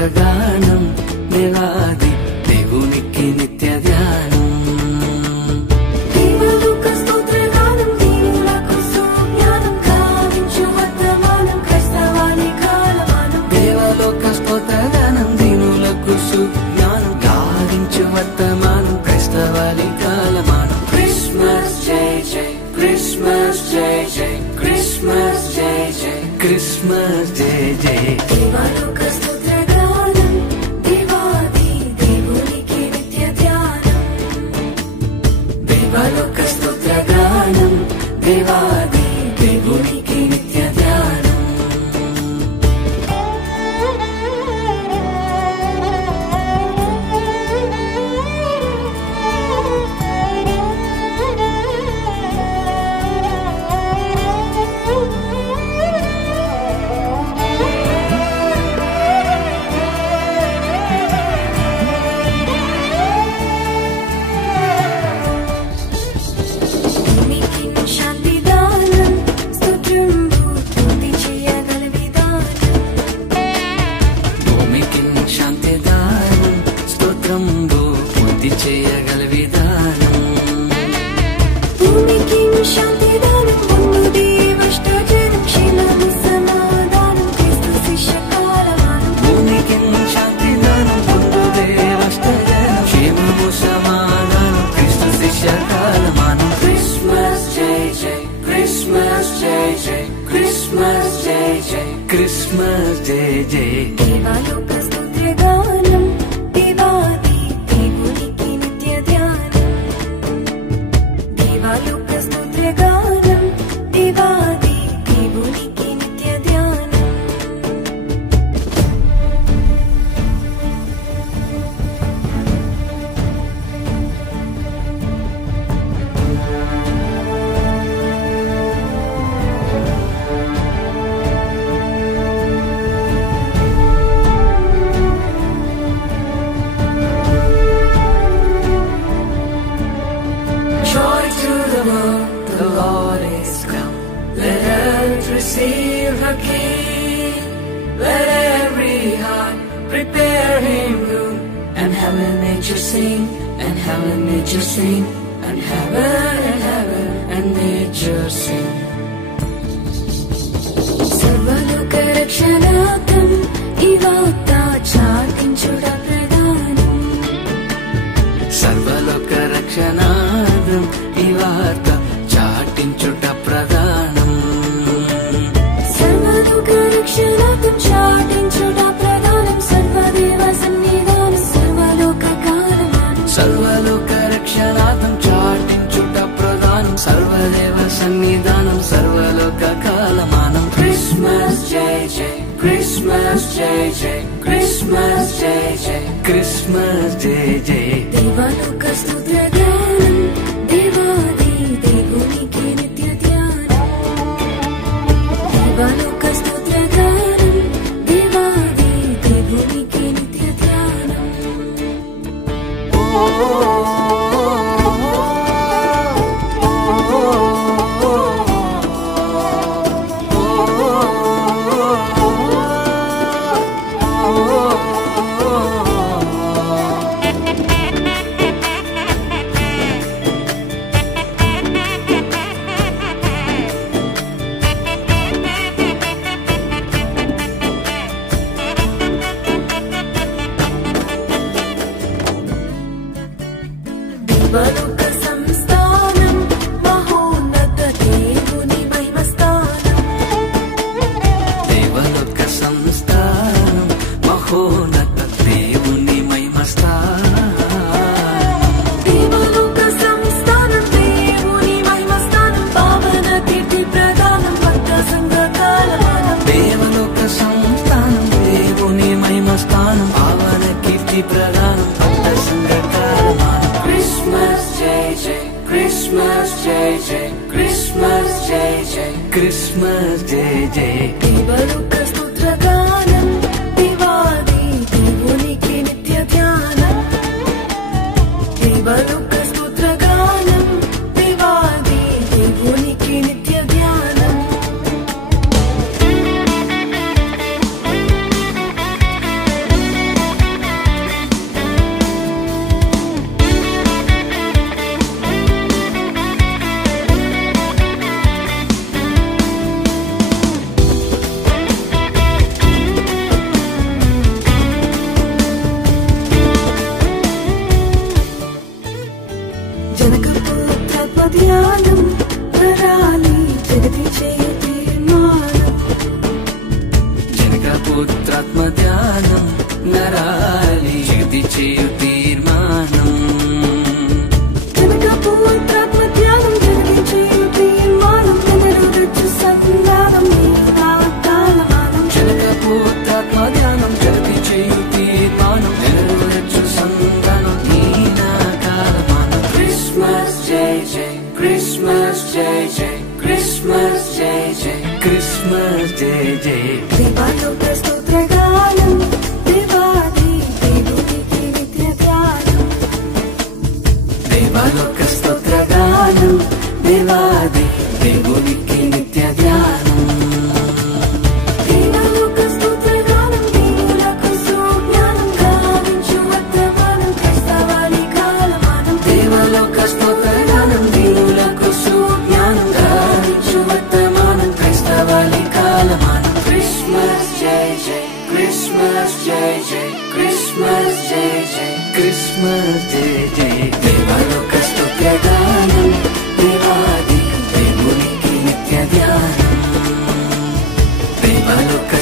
స్తోత్రగానం దేవాది దేవునికి నిత్య ధ్యానం. దేవలోక స్తోత్రగానం దీనులకు సుజ్ఞానం గావించు వర్తమానం క్రైస్తవాని కాలమానం. దేవలోక స్తోత్రగానం దీనులకు సుజ్ఞానం గావించు వర్తమానం క్రైస్తవాని కాలమానం. క్రిస్మస్ జై జై క్రిస్మస్ జై జై క్రిస్మస్ జై జై క్రిస్మస్ జై జై. దేవలోక స్తోత్రగానం దేవాది దేవునికి నిత్య ధ్యానం. దేవలోక స్తోత్రగానం దేవాది దేవునికి నిత్య ధ్యానం. Christmas Day Day. దేవలోక స్తోత్రగానం దేవాది దేవునికి నిత్య ధ్యానం. దేవలోక స్తోత్రగానం దేవాది దేవునికి నిత్య ధ్యానం. The Lord is come. Let earth receive her King. Let every heart prepare him room. And heaven and nature sing, and heaven and nature sing, and heaven and nature sing. సర్వలోక రక్షణార్థం ఈ వార్త చాటించుట ప్రధానం. సర్వలోక రక్షణార్థం ఈ వార్త చాటించుట ప్రధానం. సర్వలోక రక్షణార్థం చాటించుట ప్రధానం. సర్వదేవ సన్నిధానం సర్వలోక కాలమానం. సర్వలోక రక్షణార్థం చాటించుట ప్రధానం. సర్వదేవ సన్నిధానం సర్వలోక కాలమానం. క్రిస్మస్ జై జై క్రిస్మస్ జై జై క్రిస్మస్ జై జై క్రిస్మస్ జై జై. దేవలోక స్తోత్రగానం దేవాది దేవునికి నిత్య ధ్యానం. దేవలోక స్తోత్రగానం దేవాది దేవునికి నిత్య ధ్యానం. దేవలోక సంస్థానం మహోన్నత దేవుని మహిమస్థానం. దేవలోక సంస్థానం మహోన్నత దేవుని మహిమస్థానం. దేవలోక సంస్థానం దేవుని మహిమస్థానం. పావన కీర్తి ప్రదానం భక్త సంఘ కాలమానం. దేవలోక సంస్థానం దేవుని మహిమస్థానం. పావన కీర్తి ప్రదానం భక్త సంఘ కాలమానం. క్రిస్మస్ జై జై క్రిస్మస్ జై జై క్రిస్మస్ జై జై క్రిస్మస్ జై జై. దేవలోక స్తోత్రగానం దేవాది దేవునికి నిత్య ధ్యానం. దేవలోక స్తోత్రగానం దేవాది దేవునికి నిత్య ధ్యానం. జగతి చేయు తీర్మానం ధ్యానం జగతి చేయు తీర్మానం నెరవేర్చు సంతానం నీ నా కాలమానం క్రిస్మస్ జై జై క్రిస్మస్ జై జై క్రిస్మస్ జై జై క్రిస్మస్ జై జై దేవాలోక స్తోత్రగానం దేవాది దేవునికి నిత్య ధ్యానం దేవాలోక స్తోత్రగానం దేవాది దేవునికి నిత్య ధ్యానం Christmas Jai Jai, Christmas Jai Jai, Christmas Jai Jai. Devaloka स्तुत्य गानम देवादि देवुनिकी नित्य ध्यानम. Devaloka